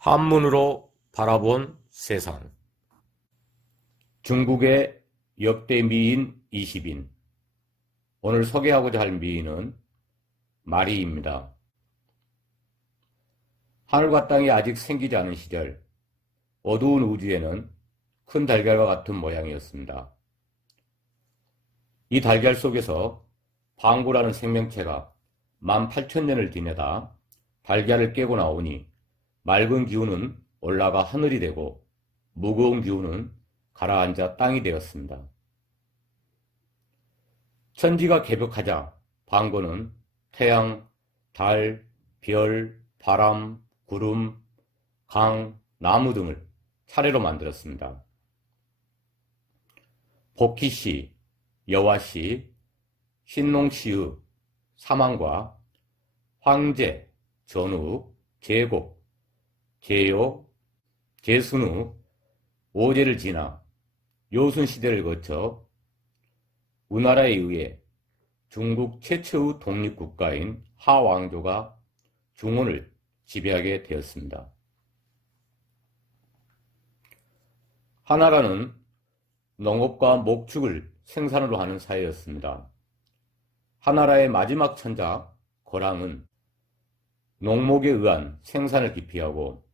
한문으로 바라본 세상. 중국의 역대 미인 20인. 오늘 소개하고자 할 미인은 마리입니다. 하늘과 땅이 아직 생기지 않은 시절, 어두운 우주에는 큰 달걀과 같은 모양이었습니다. 이 달걀 속에서 방구라는 생명체가 18,000년을 지내다 달걀을 깨고 나오니 맑은 기운은 올라가 하늘이 되고 무거운 기운은 가라앉아 땅이 되었습니다. 천지가 개벽하자 방구는 태양, 달, 별, 바람, 구름, 강, 나무 등을 차례로 만들었습니다. 복희씨, 여화씨, 신농씨의 사망과 황제, 전후, 제곡, 제요, 제순후, 오제를 지나 요순시대를 거쳐 우나라에 의해 중국 최초의 독립국가인 하왕조가 중원을 지배하게 되었습니다. 하나라는 농업과 목축을 생산으로 하는 사회였습니다. 하나라의 마지막 천자 거랑은 농목에 의한 생산을 기피하고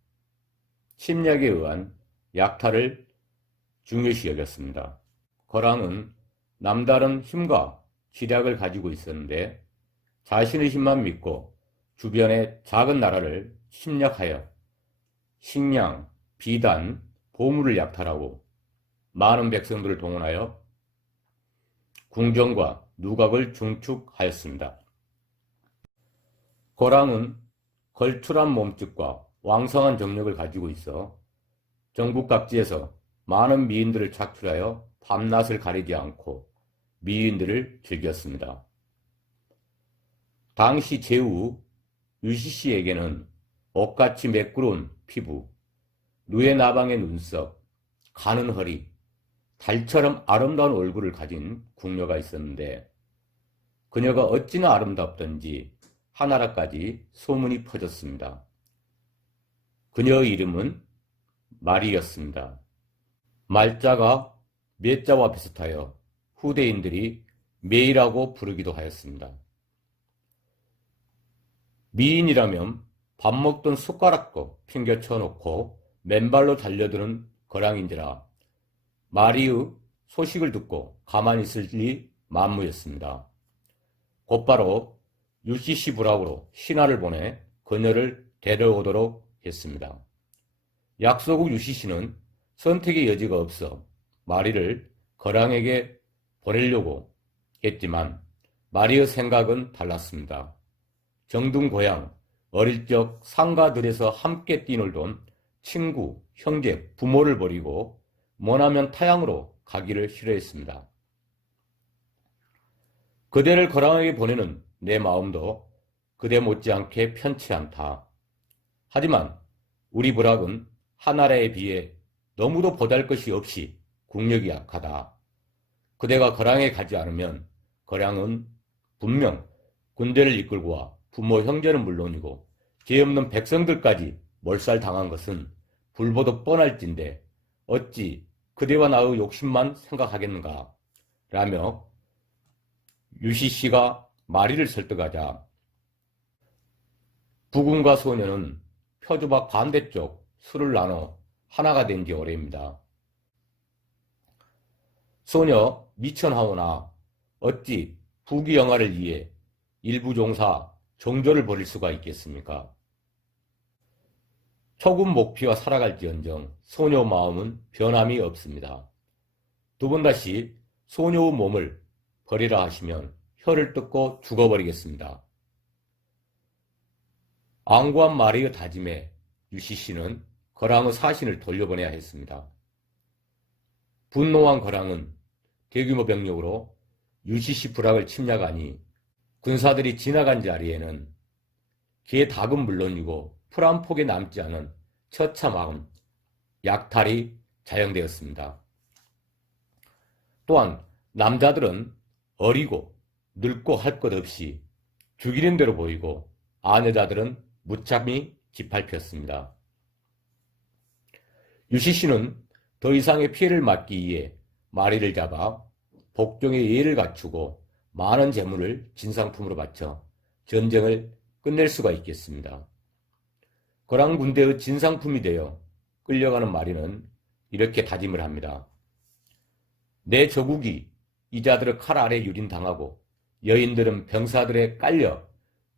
침략에 의한 약탈을 중요시 여겼습니다. 거랑은 남다른 힘과 지략을 가지고 있었는데 자신의 힘만 믿고 주변의 작은 나라를 침략하여 식량, 비단, 보물을 약탈하고 많은 백성들을 동원하여 궁정과 누각을 중축하였습니다. 거랑은 걸출한 몸집과 왕성한 정력을 가지고 있어 전국 각지에서 많은 미인들을 착출하여 밤낮을 가리지 않고 미인들을 즐겼습니다. 당시 제후 유시씨에게는 옷같이 매끄러운 피부, 누에 나방의 눈썹, 가는 허리, 달처럼 아름다운 얼굴을 가진 궁녀가 있었는데 그녀가 어찌나 아름답던지 하나라까지 소문이 퍼졌습니다. 그녀의 이름은 마리였습니다. 말자가 滅자와 비슷하여 후대인들이 메이라고 부르기도 하였습니다. 미인이라면 밥 먹던 숟가락도 핑겨쳐 놓고 맨발로 달려드는 거랑인지라 마리의 소식을 듣고 가만히 있을 리 만무였습니다. 곧바로 유시씨 부락으로 신하를 보내 그녀를 데려오도록 했습니다. 약소 후 유시씨는 선택의 여지가 없어 마리를 거랑에게 보내려고 했지만 마리의 생각은 달랐습니다. 정든 고향, 어릴 적 상가들에서 함께 뛰놀던 친구, 형제, 부모를 버리고 머나먼 타향으로 가기를 싫어했습니다. 그대를 거랑에게 보내는 내 마음도 그대 못지않게 편치 않다. 하지만 우리 부락은 하나라에 비해 너무도 보잘것이 없이 국력이 약하다. 그대가 거랑에 가지 않으면 거랑은 분명 군대를 이끌고 와 부모 형제는 물론이고 죄 없는 백성들까지 몰살당한 것은 불보듯 뻔할진데 어찌 그대와 나의 욕심만 생각하겠는가 라며 유시씨가 마리를 설득하자 부군과 소녀는 표주박 반대쪽 술을 나눠 하나가 된 지 오래입니다. 소녀 미천하오나 어찌 부귀영화를 위해 일부 종사 정조를 벌일 수가 있겠습니까? 초군 목피와 살아갈지언정 소녀 마음은 변함이 없습니다. 두 번 다시 소녀의 몸을 버리라 하시면 혀를 뜯고 죽어버리겠습니다. 앙구한 마리의 다짐에 유시씨는 거랑의 사신을 돌려보내야 했습니다. 분노한 거랑은 대규모 병력으로 유시씨 부락을 침략하니 군사들이 지나간 자리에는 개 닭은 물론이고 풀 한 폭에 남지 않은 처참한 약탈이 자행되었습니다. 또한 남자들은 어리고 늙고 할 것 없이 죽이는 대로 보이고 아내자들은 무참히 짓밟혔습니다. 유시씨는 더 이상의 피해를 막기 위해 마리를 잡아 복종의 예를 갖추고 많은 재물을 진상품으로 바쳐 전쟁을 끝낼 수가 있겠습니다. 거랑 군대의 진상품이 되어 끌려가는 마리는 이렇게 다짐을 합니다. 내 조국이 이자들의 칼 아래 유린당하고 여인들은 병사들에 깔려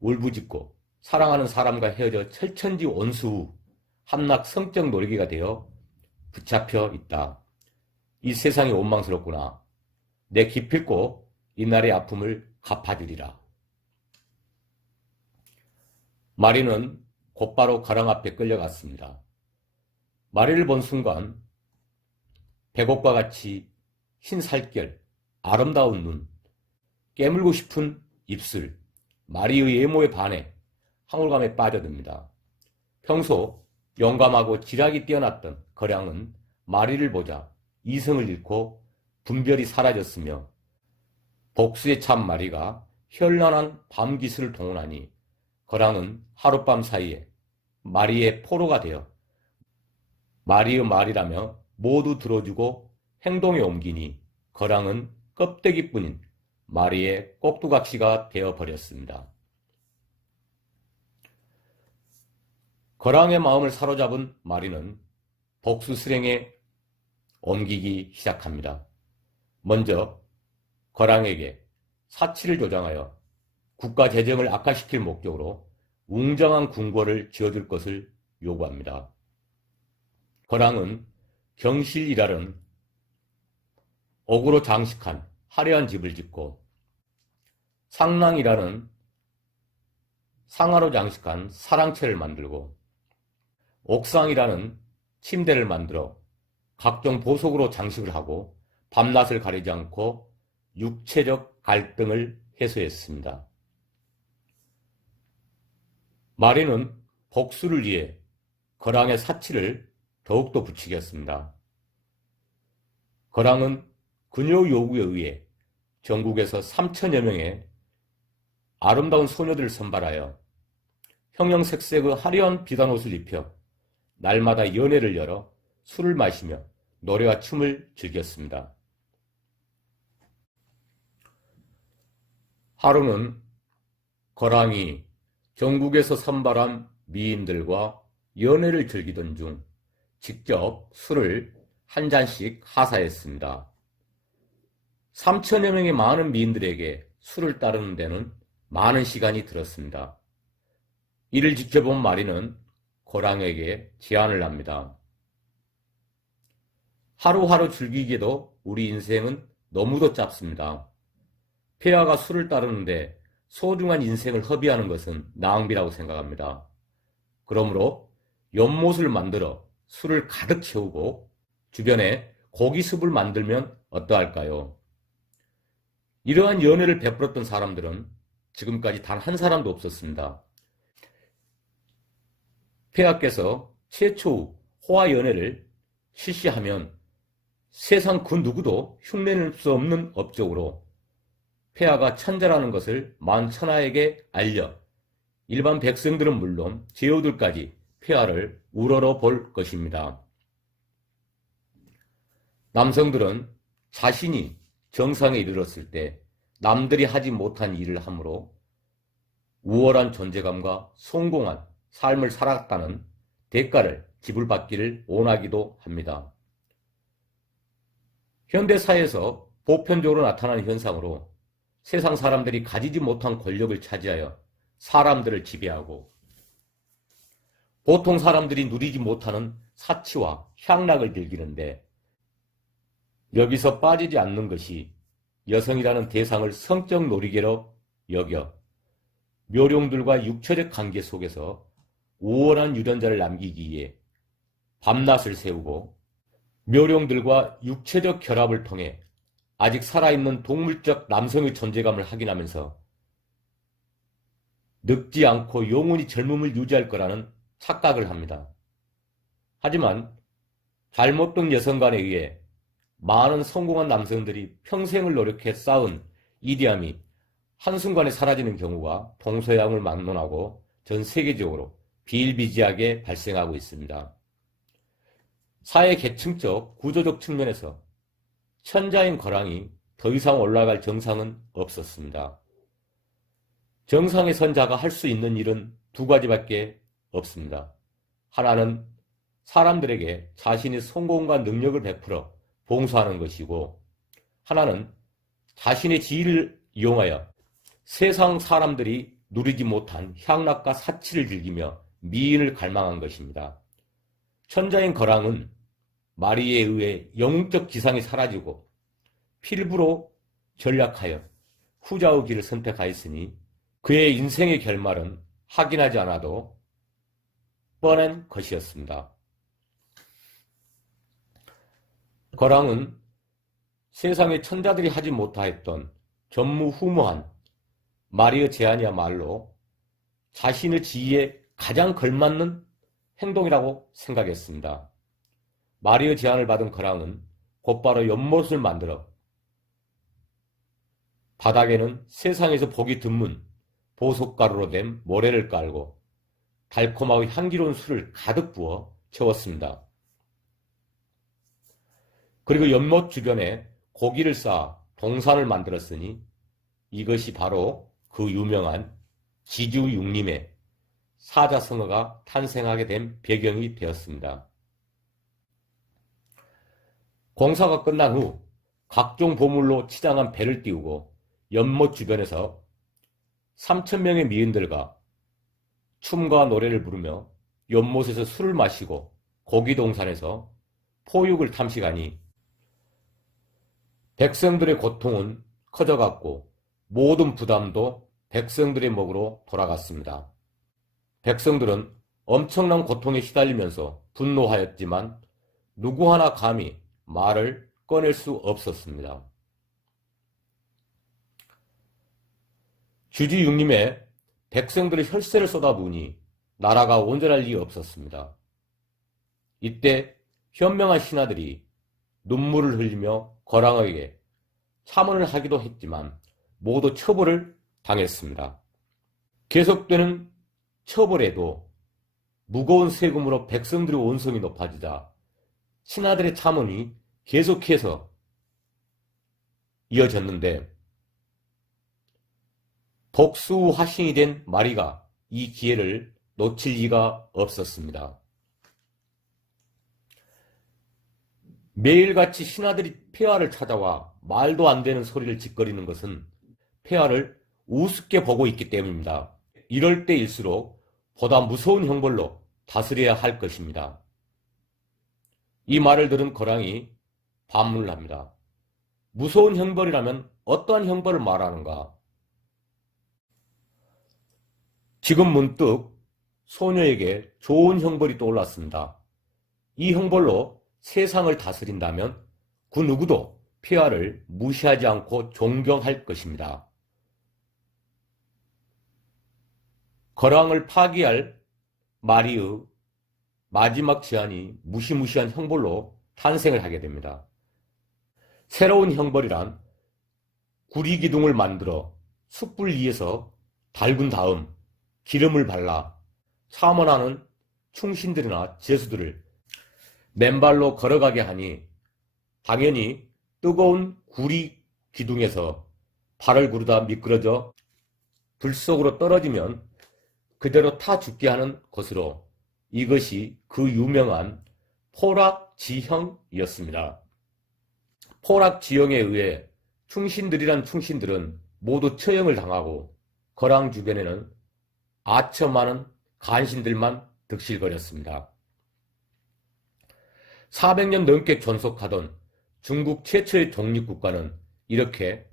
울부짖고 사랑하는 사람과 헤어져 철천지 온수 후 함락 성적 노리개가 되어 붙잡혀 있다. 이 세상이 원망스럽구나. 내 기필코 이날의 아픔을 갚아주리라. 마리는 곧바로 거랑 앞에 끌려갔습니다. 마리를 본 순간 백옥과 같이 흰 살결, 아름다운 눈, 깨물고 싶은 입술, 마리의 외모에 반해 황홀감에 빠져듭니다. 평소 용감하고 지략이 뛰어났던 거량은 마리를 보자 이성을 잃고 분별이 사라졌으며 복수에 찬 마리가 현란한 밤기술을 동원하니 거량은 하룻밤 사이에 마리의 포로가 되어 마리의 말이라며 모두 들어주고 행동에 옮기니 거량은 껍데기뿐인 마리의 꼭두각시가 되어버렸습니다. 거량의 마음을 사로잡은 마리는 복수 실행에 옮기기 시작합니다. 먼저 거량에게 사치를 조장하여 국가 재정을 악화시킬 목적으로 웅장한 궁궐을 지어줄 것을 요구합니다. 거량은 경실이라는 옥으로 장식한 화려한 집을 짓고 상랑이라는 상아로 장식한 사랑채를 만들고 옥상이라는 침대를 만들어 각종 보석으로 장식을 하고 밤낮을 가리지 않고 육체적 갈등을 해소했습니다. 마리는 복수를 위해 거량의 사치를 더욱더 부추겼습니다. 거량은 그녀의 요구에 의해 전국에서 3천여 명의 아름다운 소녀들을 선발하여 형형색색의 화려한 비단옷을 입혀 날마다 연회를 열어 술을 마시며 노래와 춤을 즐겼습니다. 하루는 거량이 전국에서 선발한 미인들과 연회를 즐기던 중 직접 술을 한 잔씩 하사했습니다. 3천여 명의 많은 미인들에게 술을 따르는 데는 많은 시간이 들었습니다. 이를 지켜본 마리는 거량에게 제안을 합니다. 하루하루 즐기기에도 우리 인생은 너무도 짧습니다. 폐하가 술을 따르는데 소중한 인생을 허비하는 것은 낭비라고 생각합니다. 그러므로 연못을 만들어 술을 가득 채우고 주변에 고기숲을 만들면 어떠할까요? 이러한 연회를 베풀었던 사람들은 지금까지 단 한 사람도 없었습니다. 폐하께서 최초의 호화 연회를 실시하면 세상 그 누구도 흉내낼 수 없는 업적으로 폐하가 천재라는 것을 만천하에게 알려 일반 백성들은 물론 제후들까지 폐하를 우러러 볼 것입니다. 남성들은 자신이 정상에 이르렀을 때 남들이 하지 못한 일을 함으로 우월한 존재감과 성공한 삶을 살았다는 대가를 지불받기를 원하기도 합니다. 현대사회에서 보편적으로 나타나는 현상으로 세상 사람들이 가지지 못한 권력을 차지하여 사람들을 지배하고 보통 사람들이 누리지 못하는 사치와 향락을 즐기는데 여기서 빠지지 않는 것이 여성이라는 대상을 성적 놀이개로 여겨 묘령들과 육체적 관계 속에서 우월한 유전자를 남기기 위해 밤낮을 세우고 묘령들과 육체적 결합을 통해 아직 살아있는 동물적 남성의 존재감을 확인하면서 늙지 않고 영원히 젊음을 유지할 거라는 착각을 합니다. 하지만 잘못된 여성관에 의해 많은 성공한 남성들이 평생을 노력해 쌓은 이디함이 한순간에 사라지는 경우가 동서양을 막론하고 전 세계적으로 비일비재하게 발생하고 있습니다. 사회 계층적 구조적 측면에서 천자인 거랑이 더 이상 올라갈 정상은 없었습니다. 정상에 선 자가 할 수 있는 일은 두 가지밖에 없습니다. 하나는 사람들에게 자신의 성공과 능력을 베풀어 봉사하는 것이고, 하나는 자신의 지위를 이용하여 세상 사람들이 누리지 못한 향락과 사치를 즐기며 미인을 갈망한 것입니다. 천자인 거랑은 마리에 의해 영웅적 기상이 사라지고 필부로 전략하여 후자의 길을 선택하였으니 그의 인생의 결말은 확인하지 않아도 뻔한 것이었습니다. 거랑은 세상의 천자들이 하지 못하였던 전무후무한 마리의 제안이야말로 자신의 지위에 가장 걸맞는 행동이라고 생각했습니다. 마리의 제안을 받은 거랑은 곧바로 연못을 만들어 바닥에는 세상에서 보기 드문 보석가루로 된 모래를 깔고 달콤하고 향기로운 술을 가득 부어 채웠습니다. 그리고 연못 주변에 고기를 쌓아 동산을 만들었으니 이것이 바로 그 유명한 지주육림의 사자성어가 탄생하게 된 배경이 되었습니다. 공사가 끝난 후 각종 보물로 치장한 배를 띄우고 연못 주변에서 3,000명의 미인들과 춤과 노래를 부르며 연못에서 술을 마시고 고기동산에서 포육을 탐식하니 백성들의 고통은 커져갔고 모든 부담도 백성들의 몫으로 돌아갔습니다. 백성들은 엄청난 고통에 시달리면서 분노하였지만 누구 하나 감히 말을 꺼낼 수 없었습니다. 주지육림에 백성들의 혈세를 쏟아부으니 나라가 온전할 리 없었습니다. 이때 현명한 신하들이 눈물을 흘리며 거랑에게 참언을 하기도 했지만 모두 처벌을 당했습니다. 계속되는 처벌에도 무거운 세금으로 백성들의 원성이 높아지자 신하들의 참언이 계속해서 이어졌는데 복수화신이 된 마리가 이 기회를 놓칠 리가 없었습니다. 매일같이 신하들이 폐하를 찾아와 말도 안 되는 소리를 짓거리는 것은 폐하를 우습게 보고 있기 때문입니다. 이럴 때일수록 보다 무서운 형벌로 다스려야 할 것입니다. 이 말을 들은 거랑이 반문을 합니다. 무서운 형벌이라면 어떠한 형벌을 말하는가? 지금 문득 소녀에게 좋은 형벌이 떠올랐습니다. 이 형벌로 세상을 다스린다면 그 누구도 폐하를 무시하지 않고 존경할 것입니다. 거랑을 파기할 마리의 마지막 제안이 무시무시한 형벌로 탄생을 하게 됩니다. 새로운 형벌이란 구리기둥을 만들어 숯불 위에서 달군 다음 기름을 발라 참언하는 충신들이나 제수들을 맨발로 걸어가게 하니 당연히 뜨거운 구리 기둥에서 발을 구르다 미끄러져 불 속으로 떨어지면 그대로 타 죽게 하는 것으로 이것이 그 유명한 포락지형이었습니다. 포락지형에 의해 충신들이란 충신들은 모두 처형을 당하고 거랑 주변에는 아처 많은 간신들만 득실거렸습니다. 400년 넘게 존속하던 중국 최초의 독립국가는 이렇게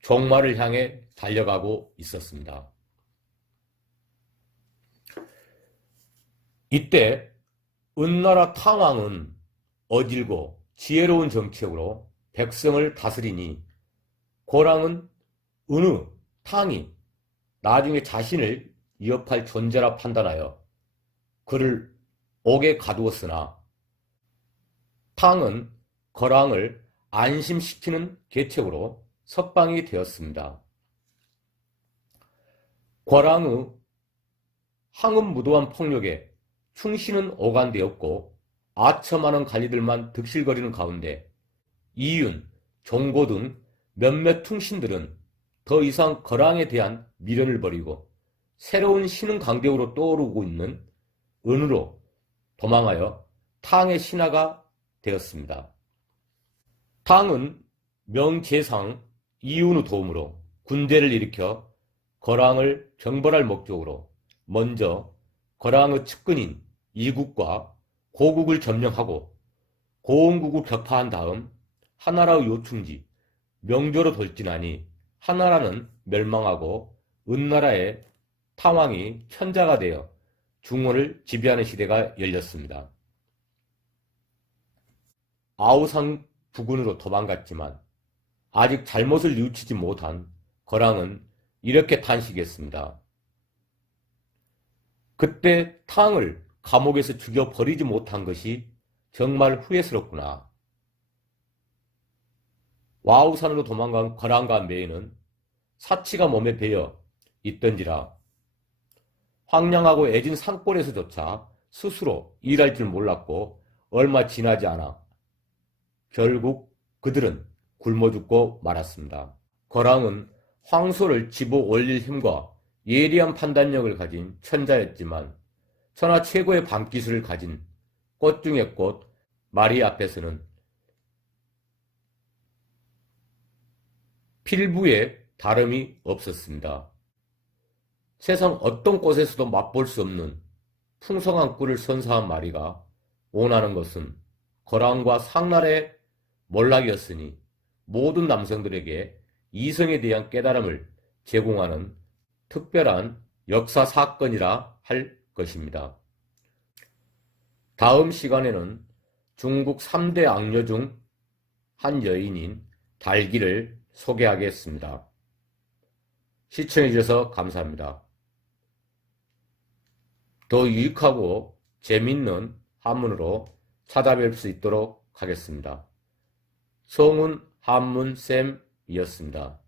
종말을 향해 달려가고 있었습니다. 이때 은나라 탕왕은 어질고 지혜로운 정책으로 백성을 다스리니 고랑은 은의 탕이 나중에 자신을 위협할 존재라 판단하여 그를 옥에 가두었으나 탕은 거랑을 안심시키는 계책으로 석방이 되었습니다. 거랑의 황음무도한 폭력에 충신은 오간되었고 아첨하는 관리들만 득실거리는 가운데 이윤, 종고 등 몇몇 퉁신들은 더 이상 거랑에 대한 미련을 버리고 새로운 신흥 강대우로 떠오르고 있는 은으로 도망하여 탕의 신하가 되었습니다. 탕은 명제상 이윤의 도움으로 군대를 일으켜 거랑을 정벌할 목적으로 먼저 거랑의 측근인 이국과 고국을 점령하고 고원국을 격파한 다음 하나라의 요충지 명조로 돌진하니 하나라는 멸망하고 은나라의 탕왕이 천자가 되어 중원을 지배하는 시대가 열렸습니다. 아우상 부근으로 도망갔지만 아직 잘못을 뉘우치지 못한 거랑은 이렇게 탄식했습니다. 그때 탕을 감옥에서 죽여 버리지 못한 것이 정말 후회스럽구나. 와우산으로 도망간 거랑과 매는 사치가 몸에 배어 있던지라 황량하고 애진 산골에서조차 스스로 일할 줄 몰랐고 얼마 지나지 않아 결국 그들은 굶어 죽고 말았습니다. 거랑은 황소를 집어 올릴 힘과 예리한 판단력을 가진 천자였지만 천하 최고의 밤기술을 가진 꽃 중의 꽃 마리 앞에서는 필부에 다름이 없었습니다. 세상 어떤 곳에서도 맛볼 수 없는 풍성한 꿀을 선사한 마리가 원하는 것은 거랑과 상날의 몰락이었으니 모든 남성들에게 이성에 대한 깨달음을 제공하는 특별한 역사 사건이라 할 것입니다. 다음 시간에는 중국 3대 악녀 중 한 여인인 달기를 소개하겠습니다. 시청해주셔서 감사합니다. 더 유익하고 재밌는 한문으로 찾아뵐 수 있도록 하겠습니다. 성운 한문쌤이었습니다.